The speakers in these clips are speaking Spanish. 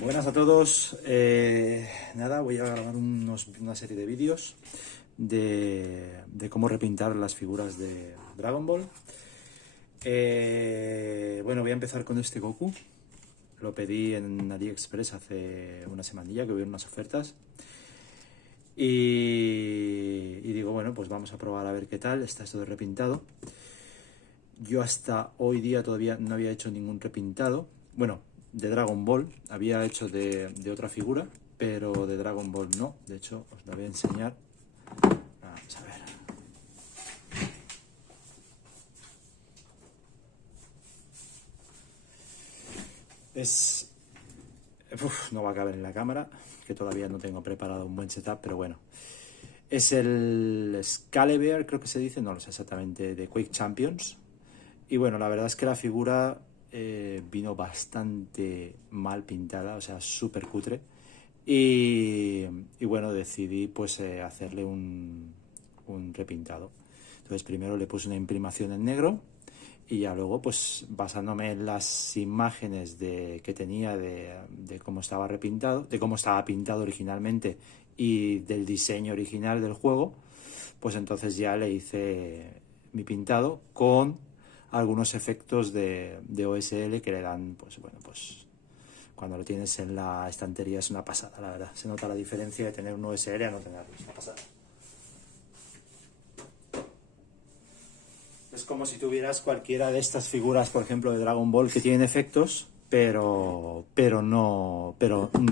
Buenas a todos. Nada, voy a grabar una serie de vídeos de cómo repintar las figuras de Dragon Ball. Bueno, voy a empezar con este Goku. Lo pedí en AliExpress hace una semanilla, que hubieron unas ofertas. Y digo, bueno, pues vamos a probar a ver qué tal. Está esto de repintado. Yo hasta hoy día todavía no había hecho ningún repintado. Bueno, de Dragon Ball, había hecho de otra figura, pero de Dragon Ball no. De hecho, os la voy a enseñar. Vamos a ver. No va a caber en la cámara, que todavía no tengo preparado un buen setup, pero bueno. Es el Excalibur, creo que se dice, no lo sé exactamente, de Quake Champions. Y bueno, la verdad es que la figura vino bastante mal pintada, o sea, súper cutre. Y bueno, decidí pues hacerle un repintado. Entonces primero le puse una imprimación en negro y ya luego pues basándome en las imágenes que tenía de cómo estaba repintado, de cómo estaba pintado originalmente y del diseño original del juego, pues entonces ya le hice mi pintado con algunos efectos de OSL que le dan, pues bueno, pues cuando lo tienes en la estantería es una pasada, la verdad. Se nota la diferencia de tener un OSL a no tenerlo, es una pasada. Es como si tuvieras cualquiera de estas figuras, por ejemplo, de Dragon Ball que tienen efectos, pero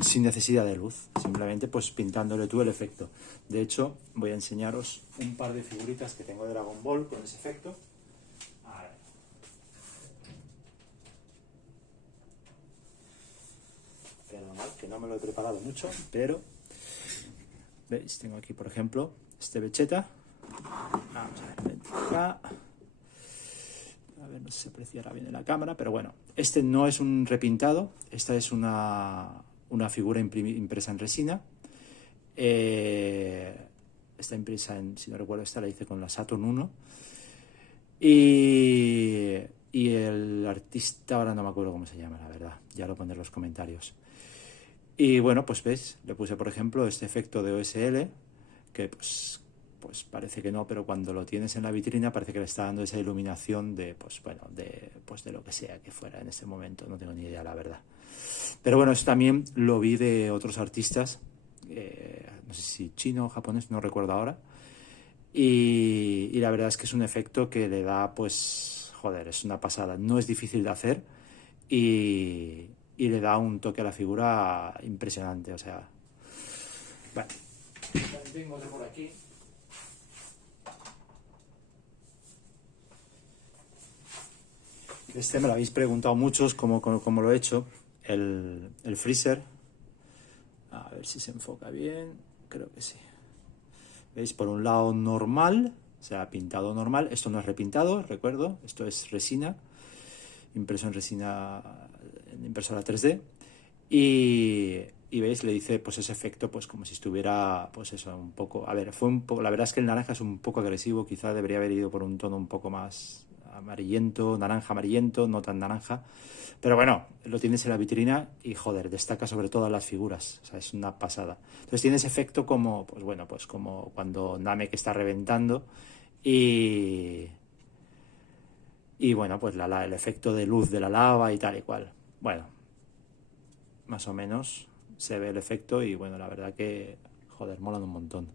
sin necesidad de luz, simplemente pues pintándole tú el efecto. De hecho, voy a enseñaros un par de figuritas que tengo de Dragon Ball con ese efecto. A ver. Normal, que no me lo he preparado mucho, pero veis, tengo aquí por ejemplo este Vegeta. Vamos a ver, acá. A ver, no sé si se apreciará bien en la cámara, pero bueno, este no es un repintado, esta es una figura impresa en resina. Está impresa en, si no recuerdo, esta la hice con la Saturn 1. Y el artista, ahora no me acuerdo cómo se llama, la verdad, ya lo pondré en los comentarios. Y bueno, pues veis, le puse por ejemplo este efecto de OSL, que pues parece que no, pero cuando lo tienes en la vitrina parece que le está dando esa iluminación de, pues bueno, de lo que sea que fuera en ese momento, no tengo ni idea, la verdad. Pero bueno, eso también lo vi de otros artistas, no sé si chino o japonés, no recuerdo ahora. Y la verdad es que es un efecto que le da, pues, joder, es una pasada. No es difícil de hacer y le da un toque a la figura impresionante, o sea. Bueno, vengo de por aquí. Este me lo habéis preguntado muchos, cómo lo he hecho. El Freezer. A ver si se enfoca bien. Creo que sí. ¿Veis? Por un lado normal, o sea, pintado normal. Esto no es repintado, recuerdo. Esto es resina. Impreso en resina, en impresora 3D. Y veis, le hice pues ese efecto, pues como si estuviera, pues eso, un poco. A ver, fue un poco. La verdad es que el naranja es un poco agresivo. Quizá debería haber ido por un tono un poco más amarillento, naranja amarillento, no tan naranja. Pero bueno, lo tienes en la vitrina y joder, destaca sobre todas las figuras. O sea, es una pasada. Entonces tiene ese efecto como, pues bueno, pues como cuando Namek está reventando y bueno, pues el efecto de luz de la lava y tal y cual. Bueno, más o menos se ve el efecto y bueno, la verdad que, joder, molan un montón.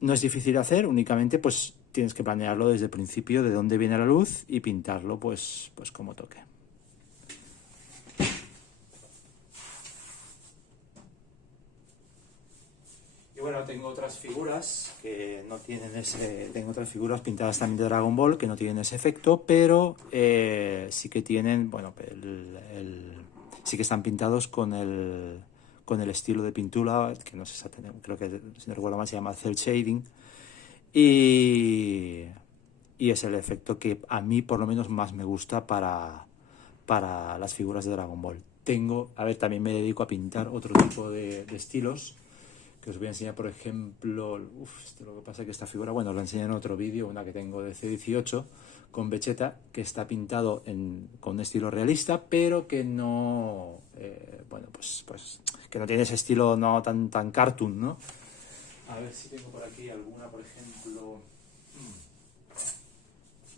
No es difícil de hacer, únicamente pues tienes que planearlo desde el principio de dónde viene la luz y pintarlo pues como toque. Y bueno, tengo otras figuras que no tienen ese. Tengo otras figuras pintadas también de Dragon Ball que no tienen ese efecto, pero sí que tienen, bueno, sí que están pintados con el estilo de pintura, que no sé exactamente, creo que si no recuerdo mal se llama cel shading. Y es el efecto que a mí por lo menos más me gusta para las figuras de Dragon Ball. A ver, también me dedico a pintar otro tipo de estilos, que os voy a enseñar, por ejemplo, lo que pasa es que esta figura, bueno, os la enseñé en otro vídeo, una que tengo de C18 con Vegeta, que está pintado con un estilo realista, pero que no, bueno, pues que no tiene ese estilo no tan cartoon, ¿no? A ver si tengo por aquí alguna, por ejemplo,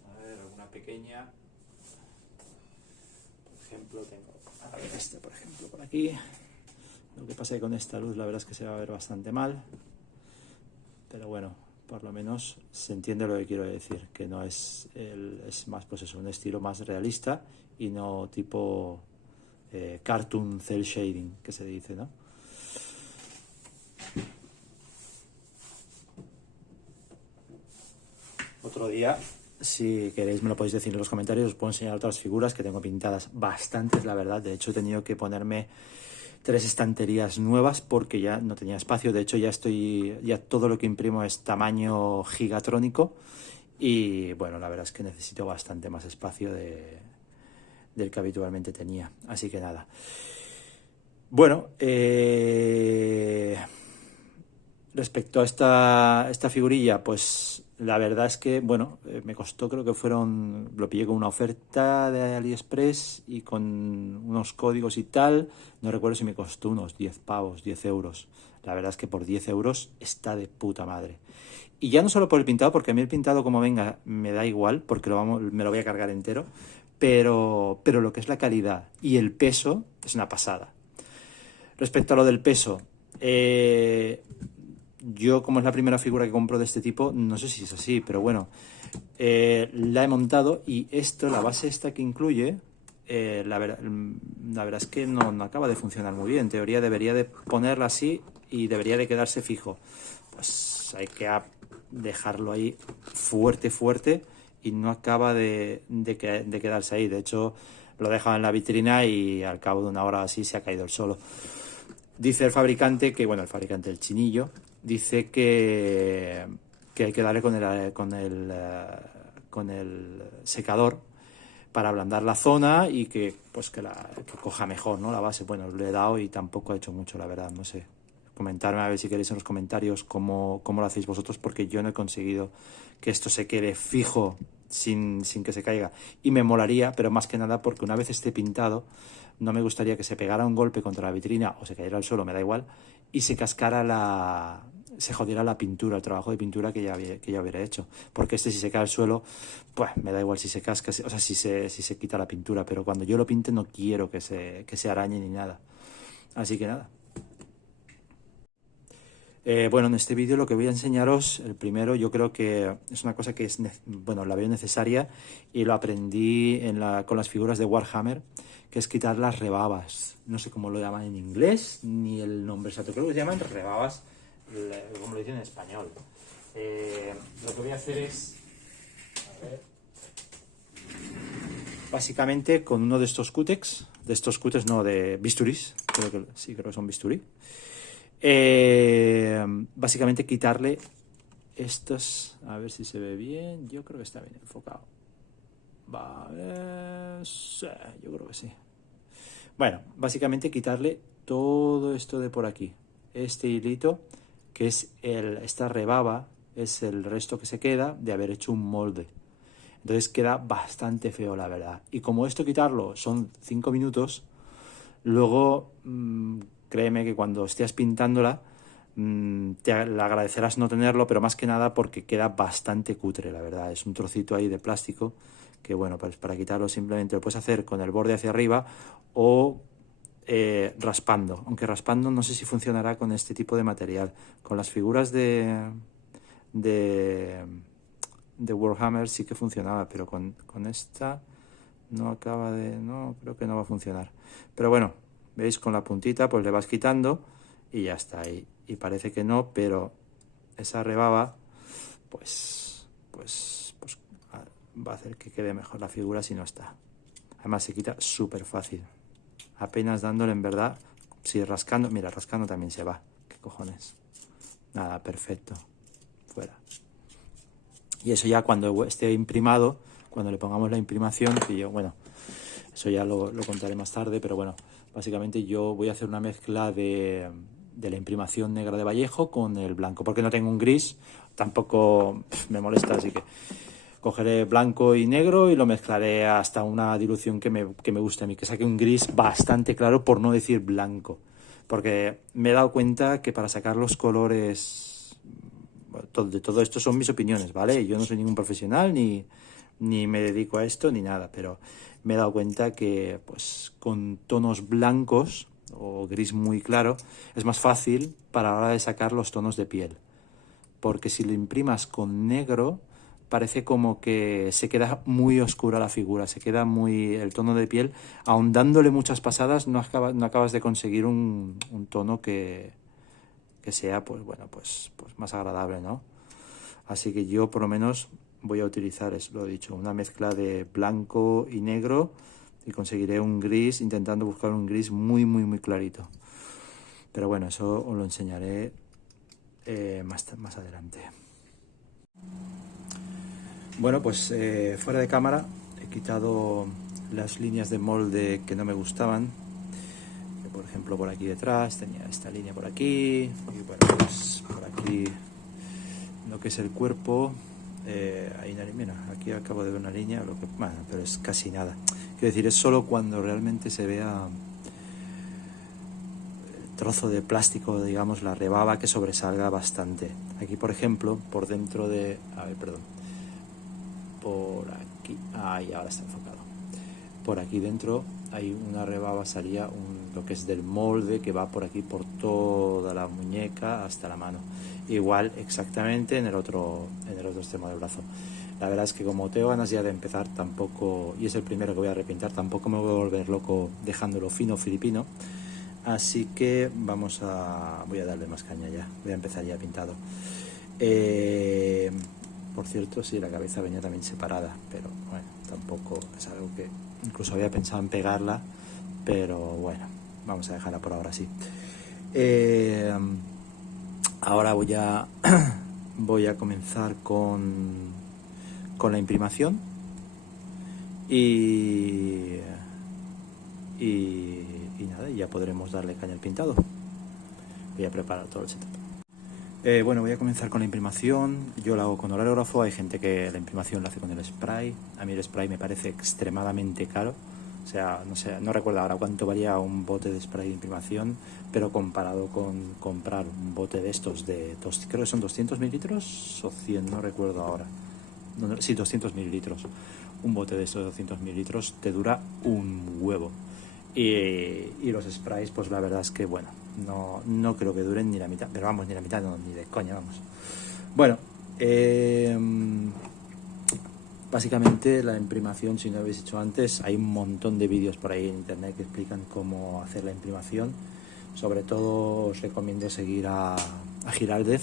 a ver, alguna pequeña, por ejemplo, tengo, a ver, este, por ejemplo, por aquí. Lo que pasa es que con esta luz la verdad es que se va a ver bastante mal, pero bueno, por lo menos se entiende lo que quiero decir, que no es es más, pues eso, un estilo más realista y no tipo cartoon cel shading, que se dice, ¿no? Otro día, si queréis me lo podéis decir en los comentarios, os puedo enseñar otras figuras que tengo pintadas bastantes, la verdad. De hecho he tenido que ponerme 3 estanterías nuevas porque ya no tenía espacio. De hecho ya todo lo que imprimo es tamaño gigatrónico y bueno, la verdad es que necesito bastante más espacio del que habitualmente tenía. Así que nada. Bueno, respecto a esta figurilla, pues la verdad es que, bueno, me costó, creo que lo pillé con una oferta de AliExpress y con unos códigos y tal. No recuerdo si me costó unos 10 pavos, 10 euros. La verdad es que por 10 euros está de puta madre. Y ya no solo por el pintado, porque a mí el pintado como venga me da igual, porque me lo voy a cargar entero. Pero lo que es la calidad y el peso es una pasada. Respecto a lo del peso, yo, como es la primera figura que compro de este tipo, no sé si es así, pero bueno, la he montado y la base esta que incluye, la verdad es que no acaba de funcionar muy bien. En teoría debería de ponerla así y debería de quedarse fijo. Pues hay que dejarlo ahí fuerte y no acaba de quedarse ahí. De hecho, lo he dejado en la vitrina y al cabo de una hora así se ha caído el solo. Dice el fabricante que, bueno, el fabricante del chinillo, dice que hay que darle con el secador para ablandar la zona y que coja mejor, ¿no? La base. Bueno, le he dado y tampoco ha hecho mucho, la verdad, no sé. Comentarme a ver si queréis en los comentarios cómo lo hacéis vosotros, porque yo no he conseguido que esto se quede fijo sin que se caiga. Y me molaría, pero más que nada porque una vez esté pintado, no me gustaría que se pegara un golpe contra la vitrina o se cayera al suelo, me da igual, y se cascara se jodiera la pintura, el trabajo de pintura que ya hubiera hecho. Porque si se cae al suelo, pues me da igual si se casca, o sea, si se quita la pintura, pero cuando yo lo pinte no quiero que se arañe ni nada. Así que nada. Bueno, en este vídeo lo que voy a enseñaros, el primero, yo creo que es una cosa que bueno, la veo necesaria y lo aprendí con las figuras de Warhammer, que es quitar las rebabas. No sé cómo lo llaman en inglés, ni el nombre exacto, creo que se llaman rebabas, como lo dicen en español. Lo que voy a hacer es, a ver, básicamente con uno de estos cútex, no, de bisturís, creo que son bisturí. Básicamente quitarle estos, a ver si se ve bien, yo creo que está bien enfocado. Vale, sí, yo creo que sí. Bueno, básicamente quitarle todo esto de por aquí, este hilito, que es esta rebaba, es el resto que se queda de haber hecho un molde. Entonces queda bastante feo, la verdad. Y como esto quitarlo son 5 minutos, luego créeme que cuando estés pintándola le agradecerás no tenerlo, pero más que nada porque queda bastante cutre, la verdad. Es un trocito ahí de plástico que, bueno, pues para quitarlo simplemente lo puedes hacer con el borde hacia arriba o raspando. Aunque raspando no sé si funcionará con este tipo de material. Con las figuras de Warhammer sí que funcionaba, pero con esta no creo que no va a funcionar. Pero bueno, veis, con la puntita pues le vas quitando y ya está ahí. Y parece que no, pero esa rebaba pues va a hacer que quede mejor la figura si no está. Además se quita súper fácil. Apenas dándole, en verdad, si rascando, mira, rascando también se va. ¿Qué cojones? Nada, perfecto. Fuera. Y eso ya cuando esté imprimado, cuando le pongamos la imprimación, que yo, bueno, eso ya lo contaré más tarde, pero bueno, básicamente yo voy a hacer una mezcla de la imprimación negra de Vallejo con el blanco, porque no tengo un gris, tampoco me molesta, así que cogeré blanco y negro y lo mezclaré hasta una dilución que me guste a mí, que saque un gris bastante claro, por no decir blanco, porque me he dado cuenta que para sacar los colores, de todo esto son mis opiniones, ¿vale? Yo no soy ningún profesional ni me dedico a esto ni nada, pero me he dado cuenta que pues con tonos blancos o gris muy claro es más fácil para la hora de sacar los tonos de piel, porque si lo imprimas con negro parece como que se queda muy oscura la figura, se queda muy el tono de piel, aun dándole muchas pasadas no acabas de conseguir un tono que sea pues bueno, pues más agradable, ¿no? Así que yo por lo menos voy a utilizar, lo he dicho, una mezcla de blanco y negro, y conseguiré un gris, intentando buscar un gris muy clarito. Pero bueno, eso os lo enseñaré más adelante. Bueno, pues fuera de cámara he quitado las líneas de molde que no me gustaban. Por ejemplo, por aquí detrás tenía esta línea por aquí, y bueno, pues por aquí lo que es el cuerpo. Hay una, mira, aquí acabo de ver una línea, bueno, pero es casi nada. Quiero decir, es solo cuando realmente se vea el trozo de plástico, digamos, la rebaba, que sobresalga bastante. Aquí, por ejemplo, por dentro de... A ver, perdón. Por aquí... Ahí, ahora está enfocado. Por aquí dentro hay una rebaba, salía lo que es del molde, que va por aquí, por toda la muñeca hasta la mano. Igual exactamente en el otro extremo del brazo. La verdad es que como tengo ganas ya de empezar, tampoco, y es el primero que voy a repintar, tampoco me voy a volver loco dejándolo fino filipino. Así que voy a darle más caña ya, voy a empezar ya pintado. Por cierto, sí, la cabeza venía también separada, pero bueno, tampoco es algo que incluso había pensado en pegarla, pero bueno, vamos a dejarla por ahora así. Ahora voy a comenzar con la imprimación y nada, ya podremos darle caña al pintado. Voy a preparar todo el setup. Bueno, voy a comenzar con la imprimación. Yo la hago con oleógrafo. Hay gente que la imprimación la hace con el spray. A mí el spray me parece extremadamente caro. O sea, no sé, no recuerdo ahora cuánto valía un bote de spray de imprimación, pero comparado con comprar un bote de estos creo que son 200 mililitros o 100, no recuerdo ahora. Sí, 200 mililitros. Un bote de estos 200 mililitros te dura un huevo. Y los sprays, pues la verdad es que, bueno, no creo que duren ni la mitad, pero vamos, ni la mitad, no, ni de coña, vamos. Bueno, básicamente la imprimación, si no lo habéis hecho antes, hay un montón de vídeos por ahí en internet que explican cómo hacer la imprimación. Sobre todo os recomiendo seguir a Giraldez.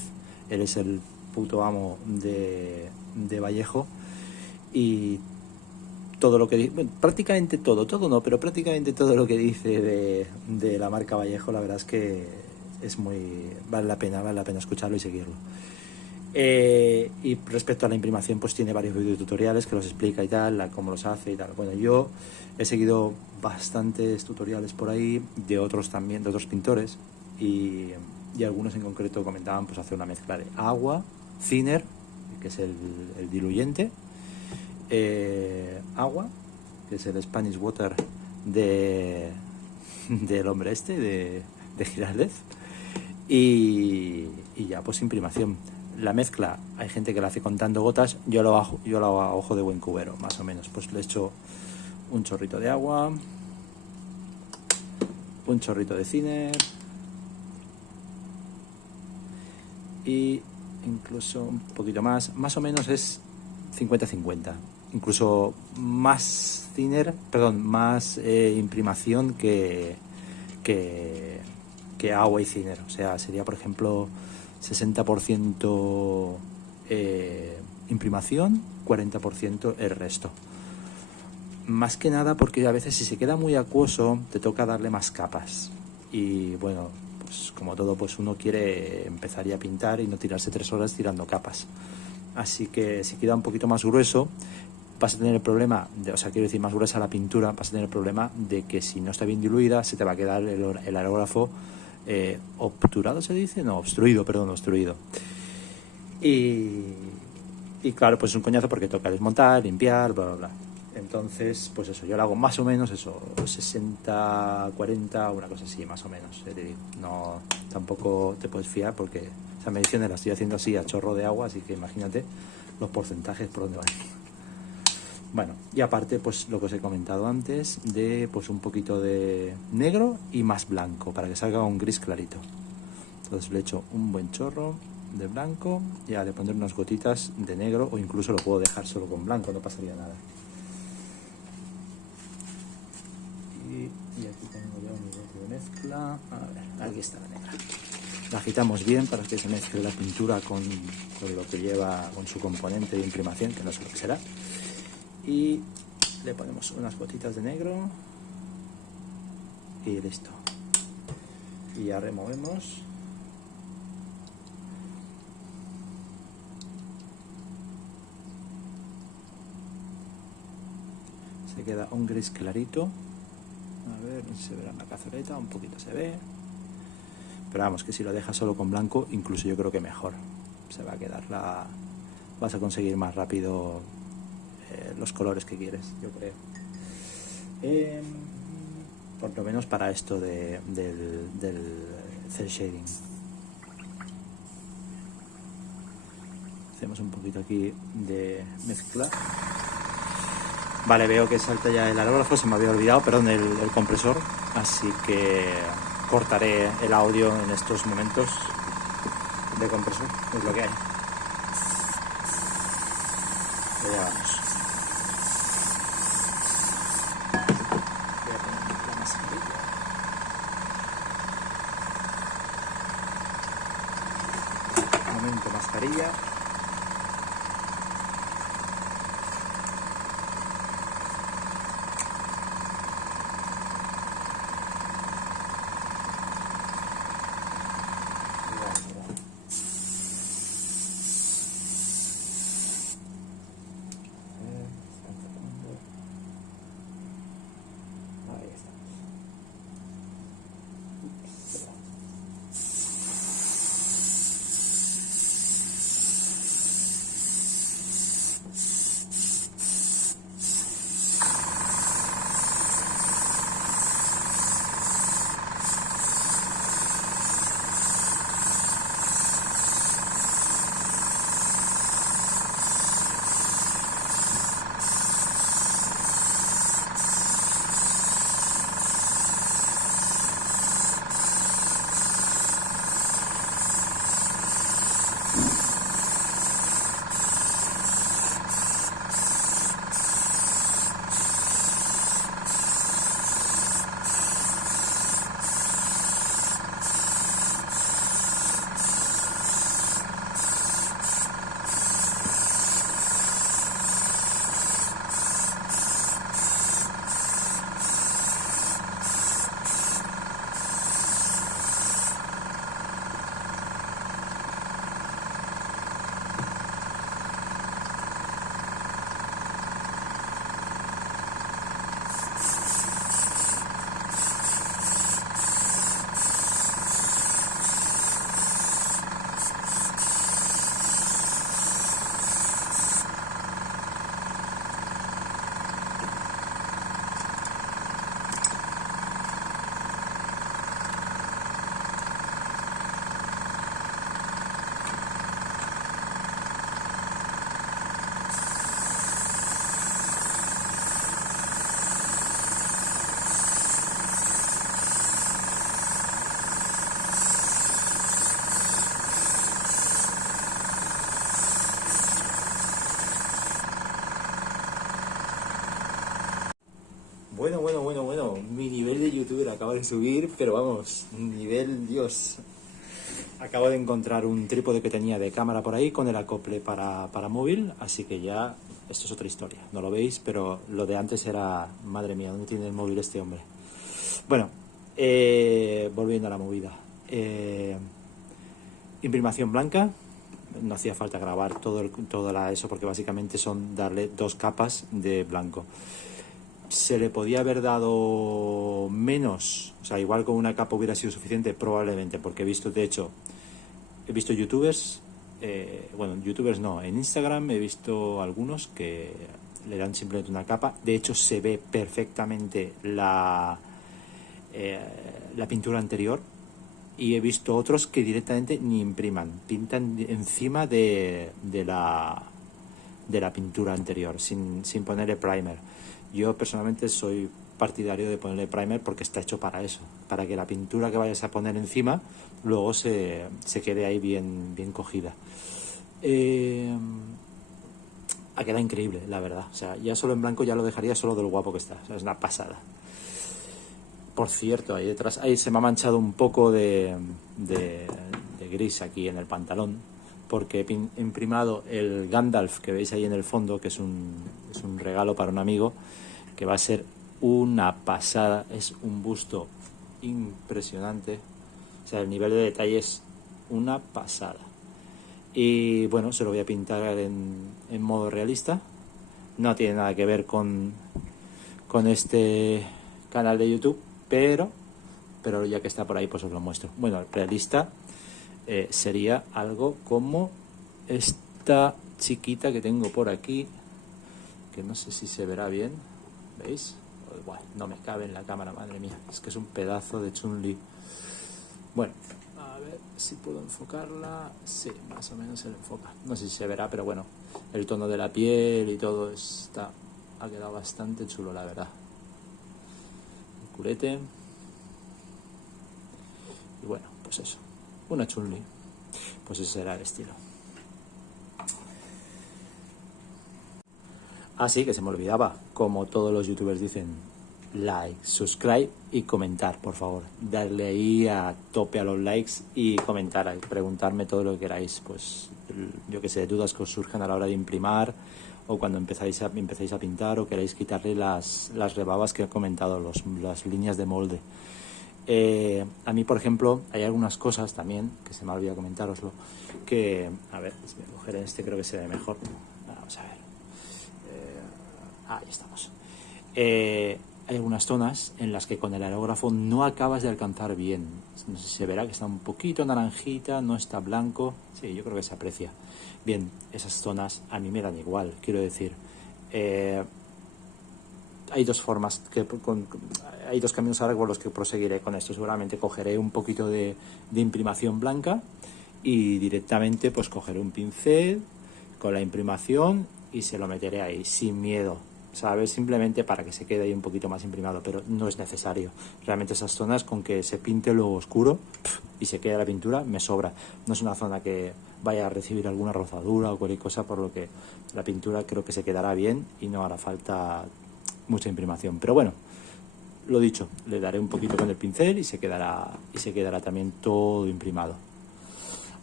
Él es el puto amo de Vallejo, y todo lo que dice, bueno, prácticamente todo no, pero prácticamente todo lo que dice de la marca Vallejo, la verdad es que es vale la pena escucharlo y seguirlo. Y respecto a la imprimación, pues tiene varios videotutoriales que los explica y tal, cómo los hace y tal. Bueno, yo he seguido bastantes tutoriales por ahí de otros también, de otros pintores, y algunos en concreto comentaban pues hacer una mezcla de agua, thinner, que es el diluyente, agua, que es el Spanish Water del hombre de Giraldez, y ya pues imprimación. La mezcla, hay gente que la hace contando gotas, yo lo hago a ojo de buen cubero, más o menos. Pues le echo un chorrito de agua, un chorrito de thinner y incluso un poquito más o menos es 50-50, incluso más thinner, más imprimación que agua y thinner. O sea, sería por ejemplo 60% imprimación, 40% el resto. Más que nada porque a veces si se queda muy acuoso te toca darle más capas, y bueno, pues como todo, pues uno quiere empezar ya a pintar y no tirarse 3 horas tirando capas. Así que si queda un poquito más grueso vas a tener el problema, quiero decir, más gruesa la pintura, vas a tener el problema de que si no está bien diluida se te va a quedar el aerógrafo obturado se dice, no, obstruido, perdón, obstruido. Y claro, pues es un coñazo porque toca desmontar, limpiar, bla, bla, bla. Entonces, pues eso, yo lo hago más o menos eso, 60, 40, una cosa así, más o menos. Te digo. No, tampoco te puedes fiar porque esas mediciones las estoy haciendo así a chorro de agua, así que imagínate los porcentajes por dónde van. Bueno, y aparte, pues lo que os he comentado antes, de pues un poquito de negro y más blanco, para que salga un gris clarito. Entonces le echo un buen chorro de blanco, ya le pondré unas gotitas de negro, o incluso lo puedo dejar solo con blanco, no pasaría nada. Y aquí tengo ya un bote de mezcla. A ver, aquí está la negra. La agitamos bien para que se mezcle la pintura con lo que lleva, con su componente de imprimación, que no sé lo que será. Y le ponemos unas gotitas de negro y listo. Y ya removemos. Se queda un gris clarito. A ver, no sé si se verá en la cazoleta, un poquito se ve. Pero vamos, que si lo dejas solo con blanco, incluso yo creo que mejor. Se va a quedar vas a conseguir más rápido los colores que quieres, yo creo. Por lo menos para esto del cel shading. Hacemos un poquito aquí de mezcla. Vale, veo que salta ya el aerógrafo, se me había olvidado, perdón, el compresor, así que cortaré el audio en estos momentos de compresor, es lo que hay. Ya vamos. Voy a poner la mascarilla. Momento mascarilla. Bueno, mi nivel de youtuber acaba de subir, pero vamos, nivel Dios. Acabo de encontrar un trípode que tenía de cámara por ahí con el acople para móvil, así que ya esto es otra historia, no lo veis, pero lo de antes era, madre mía, ¿dónde tiene el móvil este hombre? Bueno, volviendo a la movida. Imprimación blanca, no hacía falta grabar todo eso porque básicamente son darle 2 capas de blanco. ¿Se le podía haber dado menos? O sea, igual con una capa hubiera sido suficiente, probablemente, porque he visto, de hecho, he visto youtubers, bueno, youtubers no, en Instagram he visto algunos que le dan simplemente una capa. De hecho, se ve perfectamente la pintura anterior, y he visto otros que directamente ni impriman, pintan encima de la pintura anterior, sin ponerle primer. Yo personalmente soy partidario de ponerle primer porque está hecho para eso, para que la pintura que vayas a poner encima luego se quede ahí bien cogida. Ha quedado increíble, la verdad. O sea, ya solo en blanco ya lo dejaría solo de lo guapo que está. O sea, es una pasada. Por cierto, ahí detrás, ahí se me ha manchado un poco de gris aquí en el pantalón, porque he imprimado el Gandalf que veis ahí en el fondo, que es un regalo para un amigo, que va a ser una pasada. Es un busto impresionante. O sea, el nivel de detalle es una pasada. Y bueno, se lo voy a pintar en modo realista. No tiene nada que ver con este canal de YouTube, pero ya que está por ahí, pues os lo muestro. Bueno, el realista sería algo como esta chiquita que tengo por aquí, que no sé si se verá bien, ¿veis? Bueno, no me cabe en la cámara, madre mía, es que es un pedazo de Chun-Li. Bueno, a ver si puedo enfocarla. Sí, más o menos se le enfoca. No sé si se verá, pero bueno, el tono de la piel y todo ha quedado bastante chulo, la verdad. El culete. Y bueno, pues eso, una Chun-Li. Pues ese será el estilo. Así que se me olvidaba, como todos los youtubers dicen, like, subscribe y comentar, por favor. Darle ahí a tope a los likes y comentar, preguntarme todo lo que queráis, pues yo que sé, dudas que os surjan a la hora de imprimar, o cuando empecéis a pintar, o queréis quitarle las rebabas que he comentado, las líneas de molde. A mí, por ejemplo, hay algunas cosas también, que se me ha olvidado comentároslo, que, a ver, si me coger este creo que se ve mejor. Vamos a ver. Ahí estamos. Hay algunas zonas en las que con el aerógrafo no acabas de alcanzar bien. No sé si se verá que está un poquito naranjita, no está blanco. Sí, yo creo que se aprecia. Bien, esas zonas a mí me dan igual, quiero decir. Hay dos formas, hay dos caminos ahora por los que proseguiré con esto. Seguramente cogeré un poquito de imprimación blanca y directamente pues cogeré un pincel con la imprimación y se lo meteré ahí sin miedo, ¿sabes? Simplemente para que se quede ahí un poquito más imprimado, pero no es necesario. Realmente esas zonas, con que se pinte lo oscuro y se quede la pintura, me sobra. No es una zona que vaya a recibir alguna rozadura o cualquier cosa, por lo que la pintura creo que se quedará bien y no hará falta mucha imprimación. Pero bueno, lo dicho, le daré un poquito con el pincel y se quedará también todo imprimado.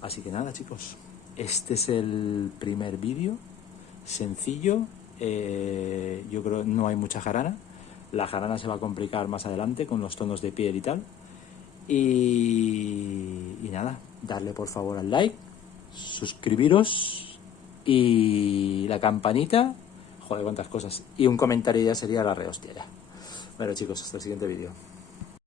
Así que nada, chicos, este es el primer vídeo sencillo. Yo creo que no hay mucha jarana. La jarana se va a complicar más adelante con los tonos de piel y tal. Y nada, darle por favor al like, suscribiros y la campanita. Joder, cuántas cosas. Y un comentario ya sería la rehostia ya. Bueno, chicos, hasta el siguiente vídeo.